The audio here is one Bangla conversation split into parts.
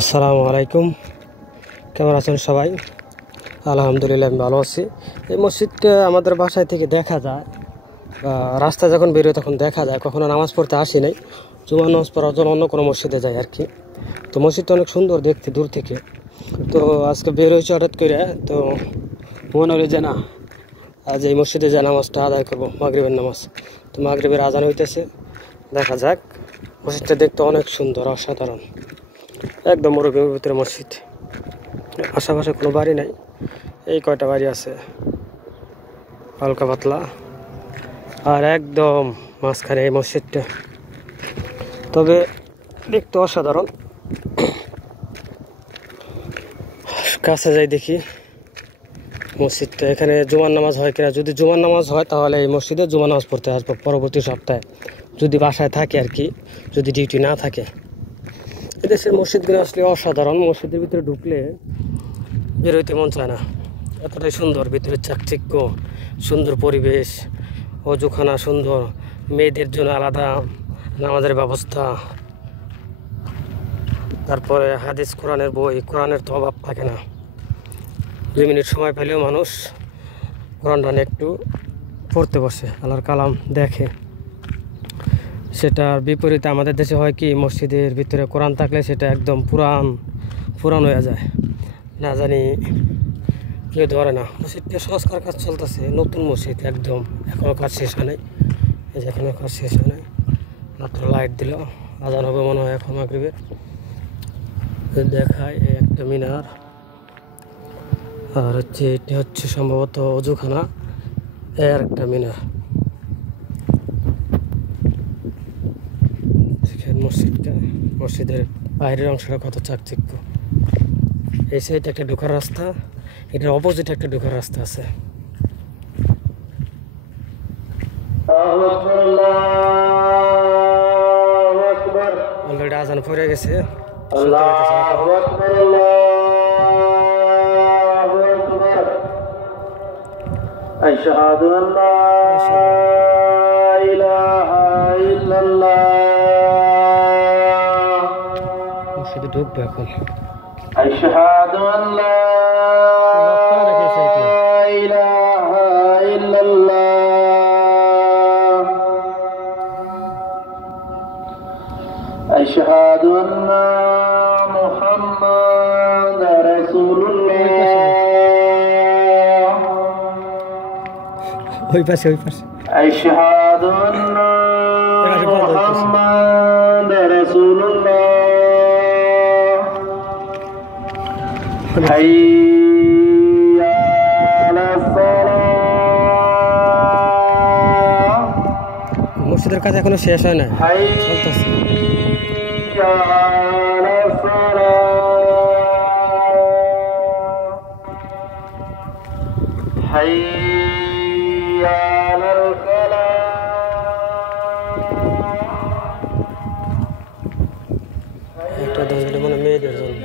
আসসালামু আলাইকুম, কেমন আছেন সবাই? আলহামদুলিল্লাহ আমি ভালো আছি। এই মসজিদটা আমাদের বাসায় থেকে দেখা যায়, রাস্তায় যখন বেরোয় তখন দেখা যায়। কখনো নামাজ পড়তে আসি নাই, জুমার নামাজ পড়ার জন্য অন্য কোনো মসজিদে যাই আর কি। তো মসজিদটা অনেক সুন্দর দেখতে দূর থেকে। তো আজকে বের হয়েছে হঠাৎ করে, তো মনে হলো যে না, আজ এই মসজিদে যে নামাজটা আদায় করবো, মাগরিবের নামাজ। তো মাগরিবের আজান হইতেছে, দেখা যাক। মসজিদটা দেখতে অনেক সুন্দর, অসাধারণ, একদম মরুভূমির ভিতরে মসজিদ। আশেপাশে কোনো বাড়ি নাই, এই কয়টা বাড়ি আছে হালকা পাতলা, আর একদম মাঝখানে এই মসজিদটা। তবে দেখতে অসাধারণ। কাছে যাই দেখি মসজিদটা, এখানে জুমার নামাজ হয় কিনা। যদি জুমার নামাজ হয় তাহলে এই মসজিদে জুমার নামাজ পড়তে আসবো পরবর্তী সপ্তাহে, যদি বাসায় থাকে আর কি, যদি ডিউটি না থাকে। এদেশের মসজিদগুলো আসলে অসাধারণ। মসজিদের ভিতরে ঢুকলে বেরোইতে মন চায় না, এতটাই সুন্দর। ভিতরে চাকচিক্য, সুন্দর পরিবেশ, অজুখানা সুন্দর, মেয়েদের জন্য আলাদা নামাজের ব্যবস্থা, তারপরে হাদিস কোরআনের বই, কোরআনের তো অভাব থাকে না। 2 মিনিট সময় পেলেও মানুষ কোরআনটা একটু পড়তে বসে, আল্লাহর কালাম দেখে। সেটার বিপরীতে আমাদের দেশে হয় কি, মসজিদের ভিতরে কোরআন থাকলে সেটা একদম পুরান হয়ে যায়, না জানি কেউ ধরে না। মসজিদটা সংস্কার কাজ চলতেছে, নতুন মসজিদ একদম, এখনও কাজ শেষ হয় নাই। এই যে এখনও কাজ শেষ হয় নাই, মাত্র লাইট দিল, আজান হবে মনে হয় এখন মাগরিবের। দেখায় একটা মিনার, আর হচ্ছে এটি হচ্ছে সম্ভবত অজুখানা, এর একটা মিনার। মসজিদটা, মসজিদের বাইরের অংশটা কত চাকচিক্য। এই সাইডে একটা ঢোকার রাস্তা, এটার অপোজিটে একটা ঢোকার রাস্তা আছে। অলরেডি আজান পড়ে গেছে। আশহাদু আল্লা ইলাহা ইল্লাল্লাহ। মসজিদে ঢুকবো এখন। আশহাদু আল্লা ইলাহা ইল্লাল্লাহ। আশহাদু আন্না মুহাম্মাদার রাসূলুল্লাহ। ওই পাশে আশহাদু আন্না মুহাম্মাদার রাসূলুল্লাহ। হাইয়া আলাস সালাহ। মসজিদের কাজ এখনো শেষ হয় না, চলতেছে। হাইয়া আলাস সালাহ, হাইয়া আলাল ফালাহ। একটা দোকানে মানে মেয়েদের জন্য।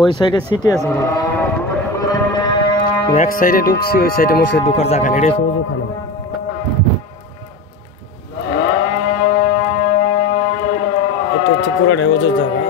ওই সাইডে সিটি আছে, এক সাইডে ঢুকছি, ওই সাইডে মসজিদ ঢুকার জায়গা নেই, এটা ওখানে। এটা হচ্ছে পুরাটাই ওজোর জায়গা।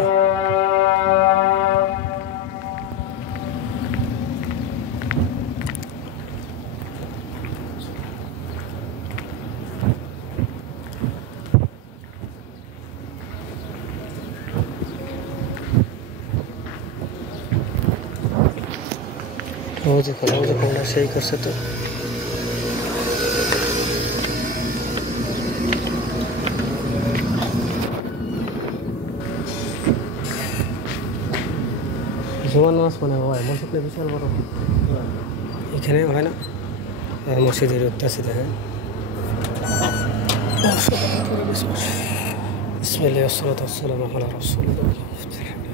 সেই করছে তো। জুমার নামাজ মনে হয় মসজিদটা বিশাল বড়, এখানে হয় না। আর মসজিদের উদ্দেশ্যে দেখেন। বিসমিল্লাহির রহমানির রহিম।